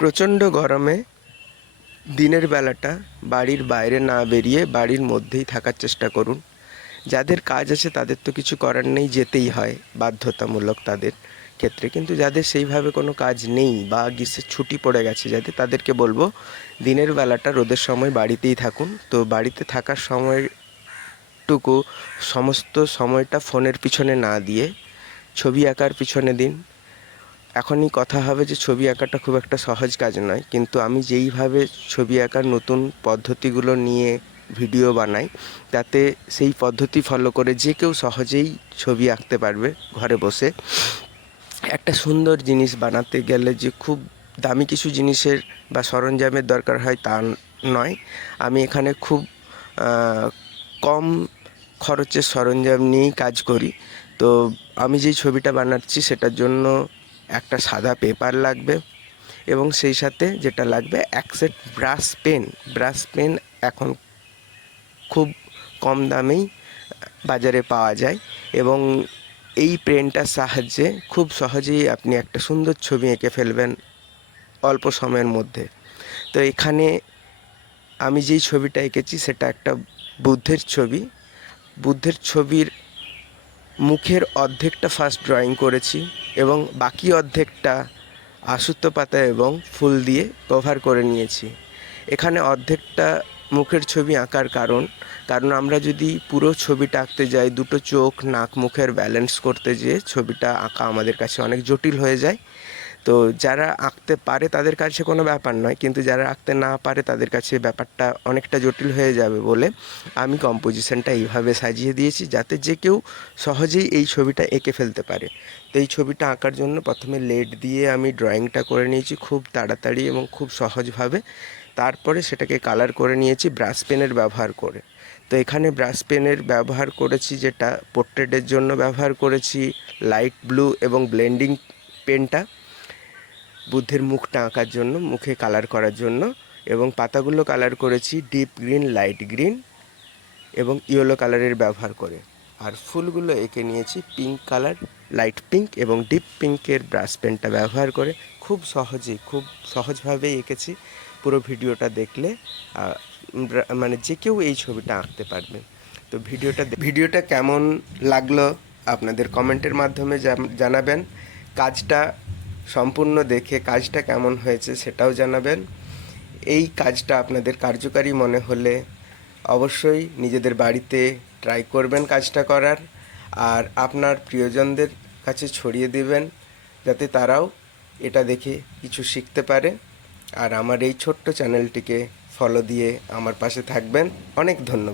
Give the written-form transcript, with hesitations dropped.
প্রচণ্ড গরমে দিনের বেলাটা বাড়ির বাইরে না বেরিয়ে বাড়ির মধ্যেই থাকার চেষ্টা করুন। যাদের কাজ আছে তাদের তো কিছু করার নেই, যেতেই হয় বাধ্যতামূলক তাদের ক্ষেত্রে। কিন্তু যাদের সেইভাবে কোনো কাজ নেই বা গ্রীষ্মের ছুটি পড়ে গেছে যাদের, তাদেরকে বলবো দিনের বেলাটা রোদের সময় বাড়িতেই থাকুন। তো বাড়িতে থাকার সময়টুকু সমস্ত সময়টা ফোনের পিছনে না দিয়ে ছবি আঁকার পিছনে দিন। এখনই কথা হবে যে ছবি আঁকাটা খুব একটা সহজ কাজ নয়, কিন্তু আমি যেইভাবে ছবি আঁকার নতুন পদ্ধতিগুলো নিয়ে ভিডিও বানাই, তাতে সেই পদ্ধতি ফলো করে যে কেউ সহজেই ছবি আঁকতে পারবে ঘরে বসে। একটা সুন্দর জিনিস বানাতে গেলে যে খুব দামি কিছু জিনিসের বা সরঞ্জামের দরকার হয় তা নয়। আমি এখানে খুব কম খরচের সরঞ্জাম নিয়েই কাজ করি। তো আমি যেই ছবিটা বানাচ্ছি সেটার জন্য একটা সাদা পেপার লাগবে এবং সেই সাথে যেটা লাগবে এক সেট ব্রাশ পেন এখন খুব কম দামেই বাজারে পাওয়া যায় এবং এই পেনটার সাহায্যে খুব সহজেই আপনি একটা সুন্দর ছবি এঁকে ফেলবেন অল্প সময়ের মধ্যে। তো এখানে আমি যেই ছবিটা এঁকেছি সেটা একটা বুদ্ধের ছবি। বুদ্ধের ছবির মুখের অর্ধেকটা ফার্স্ট ড্রয়িং করেছি এবং বাকি অর্ধেকটা আসুত্ব পাতা এবং ফুল দিয়ে কভার করে নিয়েছি। এখানে অর্ধেকটা মুখের ছবি আঁকার কারণ আমরা যদি পুরো ছবিটা আঁকতে যাই, দুটো চোখ নাক মুখের ব্যালেন্স করতে যেয়ে ছবিটা আঁকা আমাদের কাছে অনেক জটিল হয়ে যায়। তো যারা আঁকতে পারে তাদের কাছে কোনো ব্যাপার নয়, কিন্তু যারা আঁকতে না পারে তাদের কাছে ব্যাপারটা অনেকটা জটিল হয়ে যাবে বলে আমি কম্পোজিশনটা এইভাবে সাজিয়ে দিয়েছি যাতে যে কেউ সহজেই এই ছবিটা এঁকে ফেলতে পারে। তো এই ছবিটা আঁকার জন্য প্রথমে লেড দিয়ে আমি ড্রয়িংটা করে নিয়েছি খুব তাড়াতাড়ি এবং খুব সহজভাবে। তারপরে সেটাকে কালার করে নিয়েছি ব্রাশ পেনের ব্যবহার করে। তো এখানে ব্রাশ পেনের ব্যবহার করেছি, যেটা পোর্ট্রেটের জন্য ব্যবহার করেছি লাইট ব্লু এবং ব্লেন্ডিং পেনটা বুদ্ধের মুখটা আঁকার জন্য, মুখে কালার করার জন্য, এবং পাতাগুলো কালার করেছি ডিপ গ্রিন, লাইট গ্রিন এবং ইয়েলো কালারের ব্যবহার করে। আর ফুলগুলো এঁকে নিয়েছি পিঙ্ক কালার, লাইট পিঙ্ক এবং ডিপ পিঙ্কের ব্রাশ পেনটা ব্যবহার করে। খুব সহজভাবেই এঁকেছি। পুরো ভিডিওটা দেখলে মানে যে কেউ এই ছবিটা আঁকতে পারবে। তো ভিডিওটা কেমন লাগলো আপনাদের কমেন্টের মাধ্যমে জানাবেন। কাজটা সম্পূর্ণ দেখে কাজটা কেমন হয়েছে সেটাও জানাবেন। এই কাজটা আপনাদের কার্যকারী মনে হলে অবশ্যই নিজেদের বাড়িতে ট্রাই করবেন কাজটা করার, আর আপনার প্রিয়জনদের কাছে ছড়িয়ে দেবেন যাতে তারাও এটা দেখে কিছু শিখতে পারে। আর আমার এই ছোট্ট চ্যানেলটিকে ফলো দিয়ে আমার পাশে থাকবেন। অনেক ধন্যবাদ।